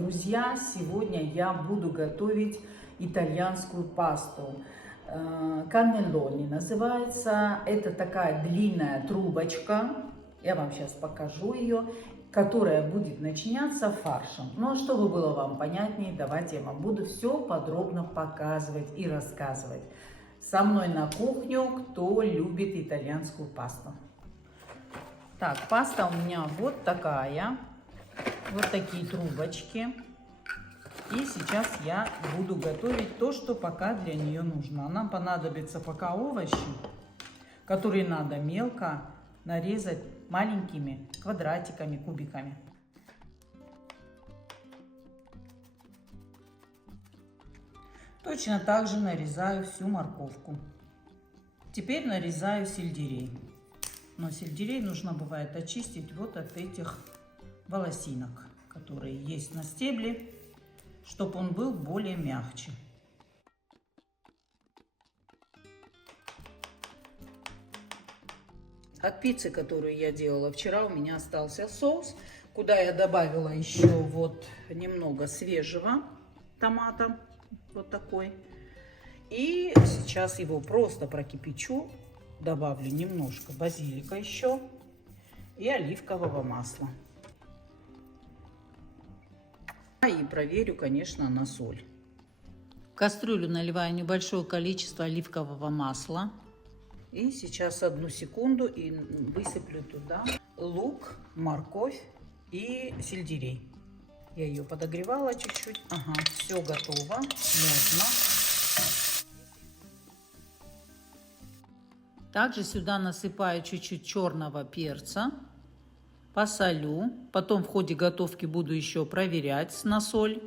друзья! Сегодня я буду готовить итальянскую пасту. Каннеллони называется. Это такая длинная трубочка. Я вам сейчас покажу ее, которая будет начиняться фаршем. Но чтобы было вам понятнее, давайте я вам буду все подробно показывать и рассказывать. Со мной на кухню, кто любит итальянскую пасту. Так, паста у меня вот такая. Вот такие трубочки. И сейчас я буду готовить то, что пока для нее нужно. Нам понадобится пока овощи, которые надо мелко нарезать маленькими квадратиками, кубиками. Точно так же нарезаю всю морковку. Теперь нарезаю сельдерей. Но сельдерей нужно бывает очистить вот от этих волосинок, которые есть на стебле, чтобы он был более мягче. От пиццы, которую я делала вчера, у меня остался соус, куда я добавила еще вот немного свежего томата, вот такой. И сейчас его просто прокипячу, добавлю немножко базилика еще и оливкового масла. И проверю, конечно, на соль. В кастрюлю наливаю небольшое количество оливкового масла. И сейчас 1 секунду и высыплю туда лук, морковь и сельдерей. Я ее подогревала чуть-чуть. Ага, все готово. Можно. Также сюда насыпаю чуть-чуть черного перца. Посолю, потом в ходе готовки буду еще проверять на соль.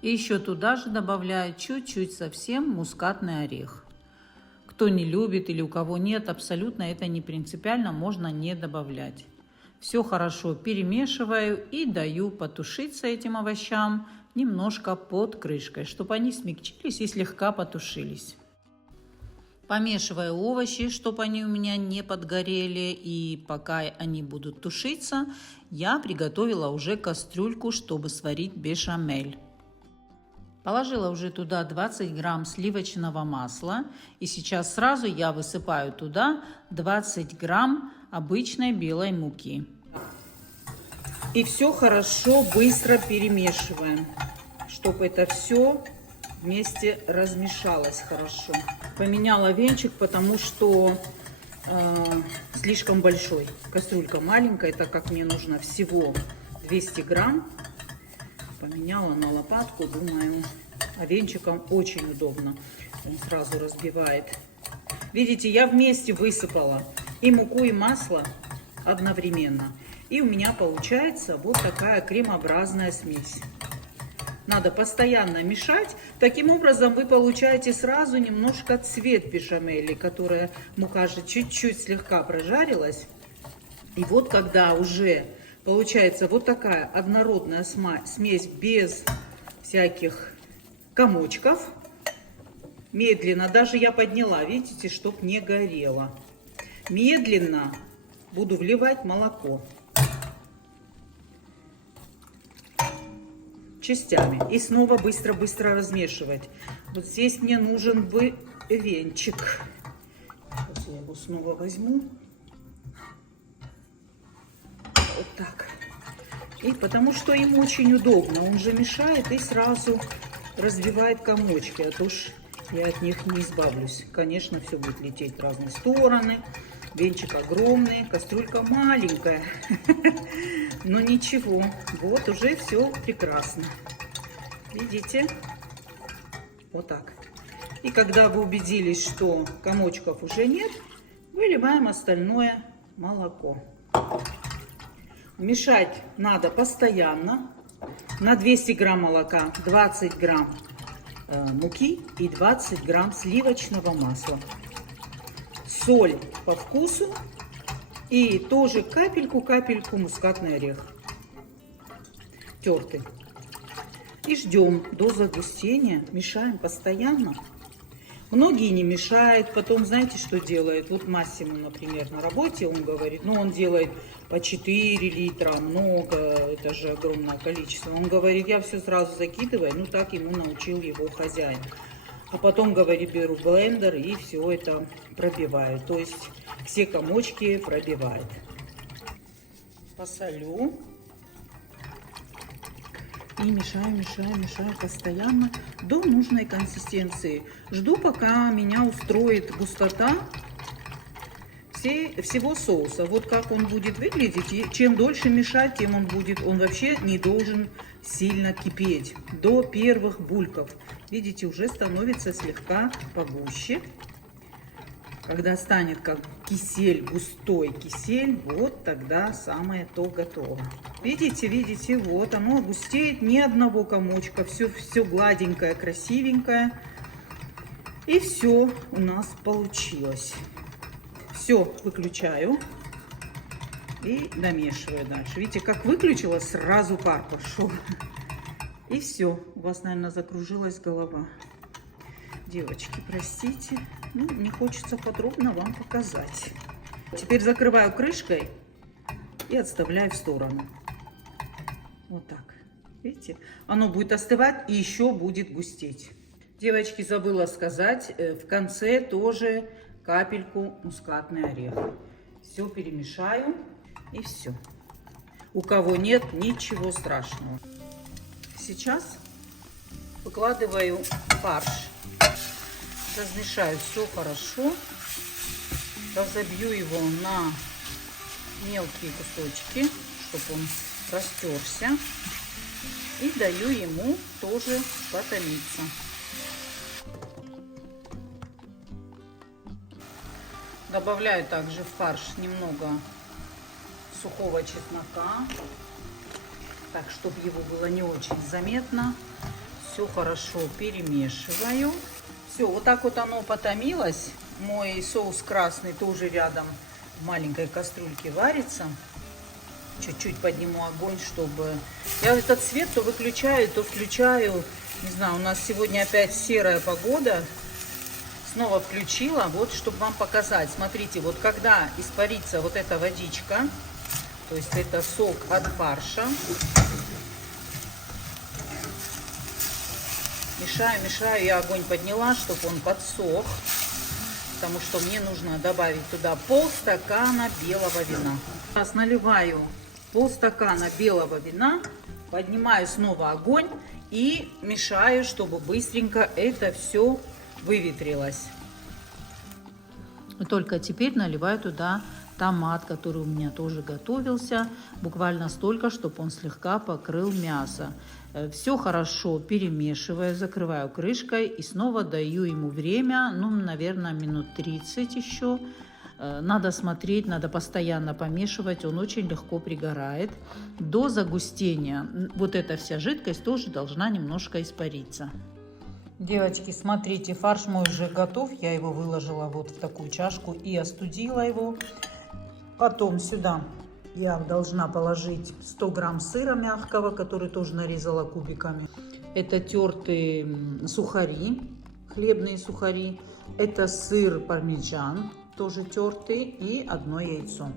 И еще туда же добавляю чуть-чуть совсем мускатный орех. Кто не любит или у кого нет, абсолютно это не принципиально, можно не добавлять. Все хорошо перемешиваю и даю потушиться этим овощам немножко под крышкой, чтобы они смягчились и слегка потушились. Помешиваю овощи, чтобы они у меня не подгорели, и пока они будут тушиться, я приготовила уже кастрюльку, чтобы сварить бешамель. Положила уже туда 20 грамм сливочного масла, и сейчас сразу я высыпаю туда 20 грамм обычной белой муки. И все хорошо быстро перемешиваем, чтобы это все вместе размешалось хорошо. Поменяла венчик, потому что слишком большой. Кастрюлька маленькая, так как мне нужно всего 200 грамм. Поменяла на лопатку, думаю, а венчиком очень удобно. Он сразу разбивает. Видите, я вместе высыпала и муку, и масло одновременно. И у меня получается вот такая кремообразная смесь. Надо постоянно мешать. Таким образом вы получаете сразу немножко цвет бешамели, которая мука же чуть-чуть слегка прожарилась. И вот когда уже получается вот такая однородная смесь без всяких комочков, медленно, даже я подняла, видите, чтоб не горело. Медленно буду вливать молоко. Частями. И снова быстро-быстро размешивать. Вот здесь мне нужен бы венчик. Сейчас я его снова возьму. Вот так. И потому что им очень удобно. Он же мешает и сразу разбивает комочки. А то ж я от них не избавлюсь. Конечно, все будет лететь в разные стороны. Венчик огромный, кастрюлька маленькая. Но ничего, вот уже все прекрасно. Видите? Вот так. И когда вы убедились, что комочков уже нет, выливаем остальное молоко. Мешать надо постоянно. На 200 грамм молока 20 грамм муки и 20 грамм сливочного масла. Соль по вкусу и тоже капельку мускатный орех тертый. И ждем до загустения, мешаем постоянно. Многие не мешают, потом знаете, что делает? Вот Массимо, например, на работе, он говорит, ну он делает по 4 литра, много, это же огромное количество. Он говорит, я все сразу закидываю, ну так ему научил его хозяин. А потом, говорит, беру блендер и все это пробиваю, то есть все комочки пробивает. Посолю. И мешаю постоянно до нужной консистенции. Жду, пока меня устроит густота всего соуса. Вот как он будет выглядеть. И чем дольше мешать, тем он вообще не должен сильно кипеть. До первых бульков. Видите, уже становится слегка погуще. Когда станет как кисель, густой кисель, вот тогда самое то готово. Видите, вот оно густеет, ни одного комочка, все гладенькое, красивенькое. И все у нас получилось. Все выключаю и домешиваю дальше. Видите, как выключила, сразу пар пошел. И все, у вас, наверное, закружилась голова. Девочки, простите, ну, не хочется подробно вам показать. Теперь закрываю крышкой и отставляю в сторону. Вот так. Видите? Оно будет остывать и еще будет густеть. Девочки, забыла сказать, в конце тоже капельку мускатный орех. Все перемешаю и все. У кого нет, ничего страшного. Сейчас выкладываю фарш. Размешаю все хорошо, разобью его на мелкие кусочки, чтобы он растерся, и даю ему тоже потомиться. Добавляю также в фарш немного сухого чеснока, так, чтобы его было не очень заметно. Все хорошо перемешиваю. Все, вот так вот оно потомилось. Мой соус красный тоже рядом в маленькой кастрюльке варится. Чуть-чуть подниму огонь, чтобы... Я этот свет то выключаю, то включаю. Не знаю, у нас сегодня опять серая погода. Снова включила, вот, чтобы вам показать. Смотрите, вот когда испарится вот эта водичка, то есть это сок от фарша. Мешаю, я огонь подняла, чтобы он подсох, потому что мне нужно добавить туда полстакана белого вина. Сейчас наливаю полстакана белого вина, поднимаю снова огонь и мешаю, чтобы быстренько это все выветрилось. И только теперь наливаю туда томат, который у меня тоже готовился, буквально столько, чтобы он слегка покрыл мясо. Все хорошо перемешиваю, закрываю крышкой и снова даю ему время, ну, наверное, минут 30 еще. Надо смотреть, надо постоянно помешивать, он очень легко пригорает. До загустения вот эта вся жидкость тоже должна немножко испариться. Девочки, смотрите, фарш мой уже готов, я его выложила вот в такую чашку и остудила его. Потом сюда я должна положить 100 грамм сыра мягкого, который тоже нарезала кубиками. Это тертые сухари, хлебные сухари. Это сыр пармиджан, тоже тертый, и одно яйцо.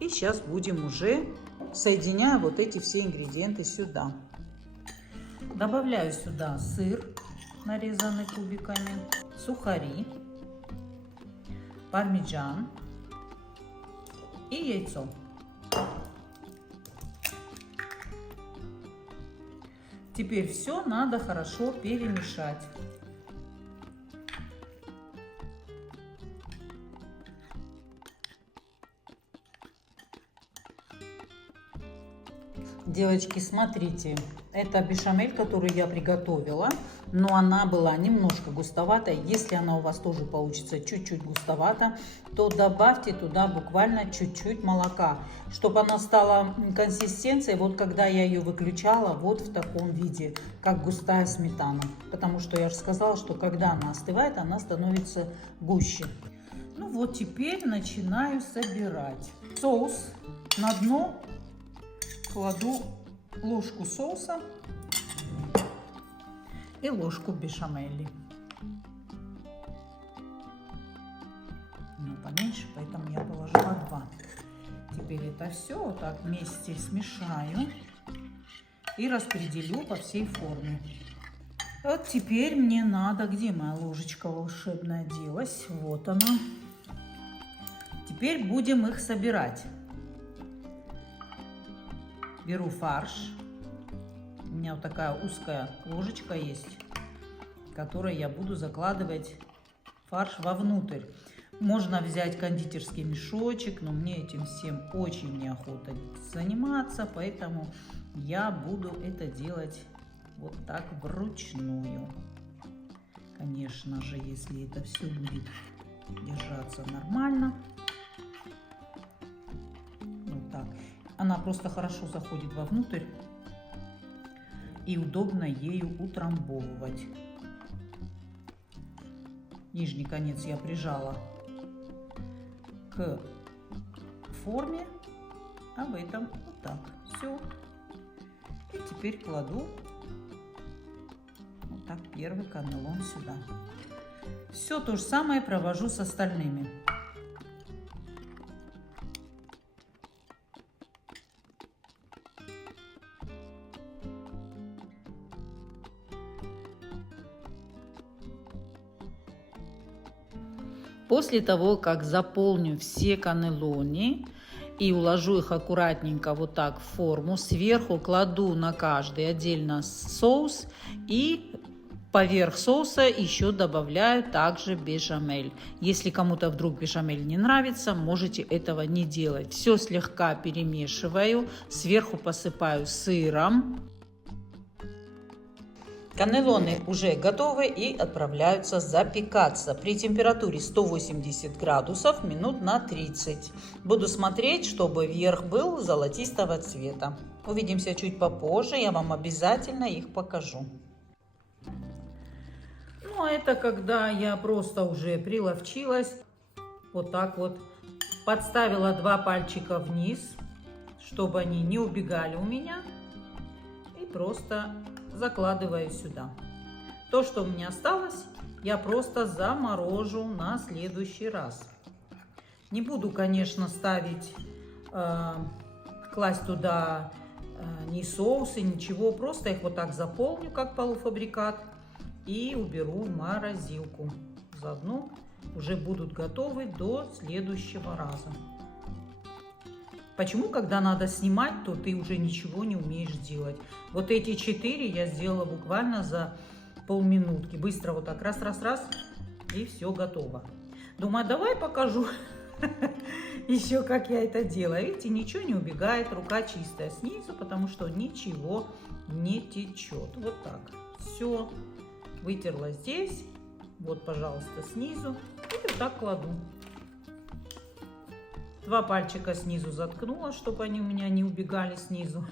И сейчас будем уже соединяя вот эти все ингредиенты сюда. Добавляю сюда сыр, нарезанный кубиками, сухари, пармиджан и яйцо. Теперь все надо хорошо перемешать. Девочки, смотрите, это бешамель, которую я приготовила, но она была немножко густоватая. Если она у вас тоже получится чуть-чуть густовата, то добавьте туда буквально чуть-чуть молока, чтобы она стала консистенцией, вот когда я ее выключала, вот в таком виде, как густая сметана. Потому что я же сказала, что когда она остывает, она становится гуще. Ну вот теперь начинаю собирать. Соус на дно кладу ложку соуса и ложку бешамели. меньше, поэтому я положила 2. Теперь это все вот так вместе смешаю и распределю по всей форме. Вот теперь мне надо, где моя ложечка волшебная делась? Вот она. Теперь будем их собирать. Беру фарш. У меня вот такая узкая ложечка есть, которой я буду закладывать фарш вовнутрь. Можно взять кондитерский мешочек, но мне этим всем очень неохота заниматься, поэтому я буду это делать вот так вручную. Конечно же, если это все будет держаться нормально. Вот так. Она просто хорошо заходит вовнутрь и удобно ею утрамбовывать. Нижний конец я прижала к форме, а в этом вот так. Все. И теперь кладу вот так первый каннелон сюда. Все то же самое провожу с остальными. После того, как заполню все каннелони и уложу их аккуратненько вот так в форму, сверху кладу на каждый отдельно соус и поверх соуса еще добавляю также бешамель. Если кому-то вдруг бешамель не нравится, можете этого не делать. Все слегка перемешиваю, сверху посыпаю сыром. Каннелоны уже готовы и отправляются запекаться при температуре 180 градусов минут на 30. Буду смотреть, чтобы верх был золотистого цвета. Увидимся чуть попозже, я вам обязательно их покажу. Ну а это когда я просто уже приловчилась. Вот так вот подставила 2 пальчика вниз, чтобы они не убегали у меня. И просто закладываю сюда. То, что у меня осталось, я просто заморожу на следующий раз. Не буду, конечно, ставить, класть туда ни соусы, ничего. Просто их вот так заполню, как полуфабрикат, и уберу в морозилку. Заодно уже будут готовы до следующего раза. Почему, когда надо снимать, то ты уже ничего не умеешь делать? Вот эти 4 я сделала буквально за полминутки. Быстро вот так раз, и все готово. Думаю, давай покажу еще, как я это делаю. Видите, ничего не убегает, рука чистая снизу, потому что ничего не течет. Вот так. Все. Вытерла здесь. Вот, пожалуйста, снизу. И вот так кладу. 2 пальчика снизу заткнула, чтобы они у меня не убегали снизу.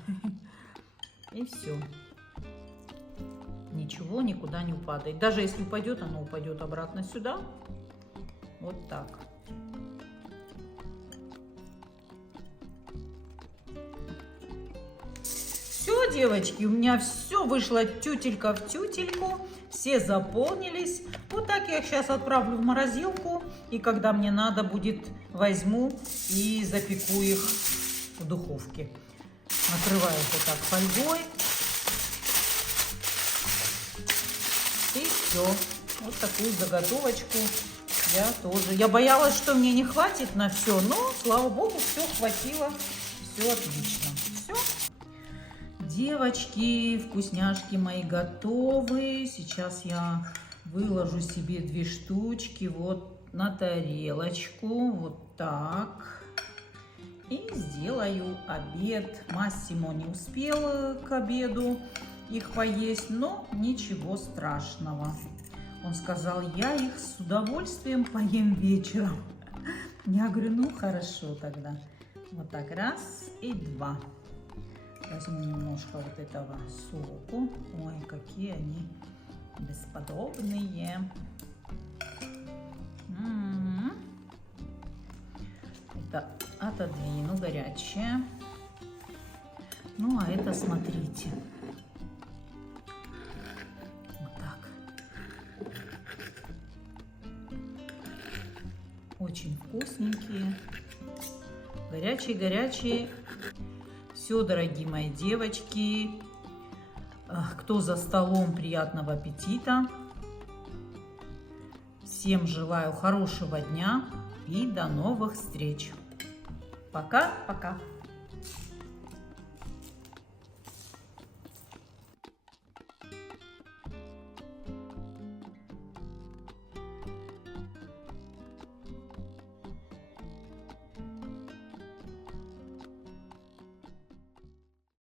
И все. Ничего никуда не упадает. Даже если упадет, оно упадет обратно сюда. Вот так. Все, девочки, у меня все вышло тютелька в тютельку. Все заполнились. Вот так я их сейчас отправлю в морозилку. И когда мне надо будет, возьму и запеку их в духовке. Накрываю вот так фольгой. И все. Вот такую заготовочку я тоже. Я боялась, что мне не хватит на все, но, слава богу, все хватило. Все отлично. Все. Девочки, вкусняшки мои готовы. Сейчас я выложу себе 2 штучки вот на тарелочку. Вот так. И сделаю обед. Массимо не успел к обеду их поесть, но ничего страшного. Он сказал, я их с удовольствием поем вечером. Я говорю, ну хорошо тогда. Вот так, раз и 2. Возьму немножко вот этого соку. Ой, какие они бесподобные. Это отодвину, горячее. Ну, а это, смотрите. Вот так. очень вкусненькие, горячие-горячие. Все, дорогие мои девочки, кто за столом, приятного аппетита. Всем желаю хорошего дня и до новых встреч. Пока-пока.